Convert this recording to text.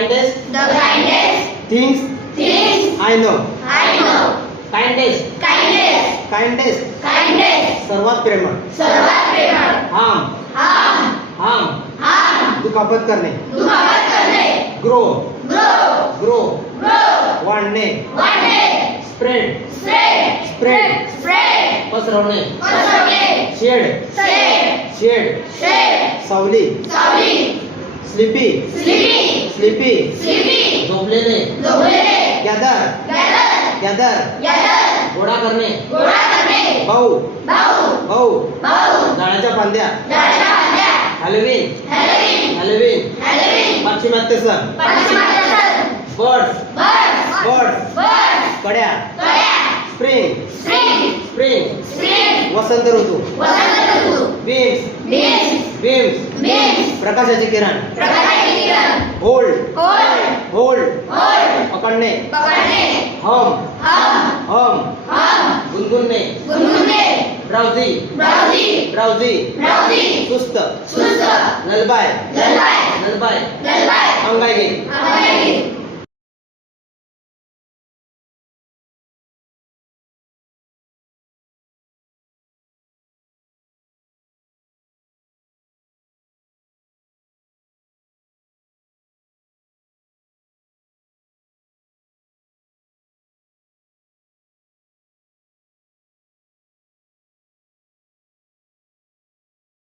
kindest the kindest things things I know. I know. Kindest Kindest सर्वात प्रेमळ. सर्वात प्रेमळ. harm harm दुखापत करणे. दुखापत करणे. grow grow वाढणे. spread पसरवणे. पसरवणे. shed सावली. sleepy झोपलेले. gather गोळा करणे. भाऊ झाडाच्या फांद्या. हॅलोवीन पाश्चिमात्य सण. birds कड्या. spring वसंत ऋतू. beams प्रकाशाचे किरण. hold पकडणे. hum गुणगुणणे. drowsy सुस्त. lullaby अंगाई.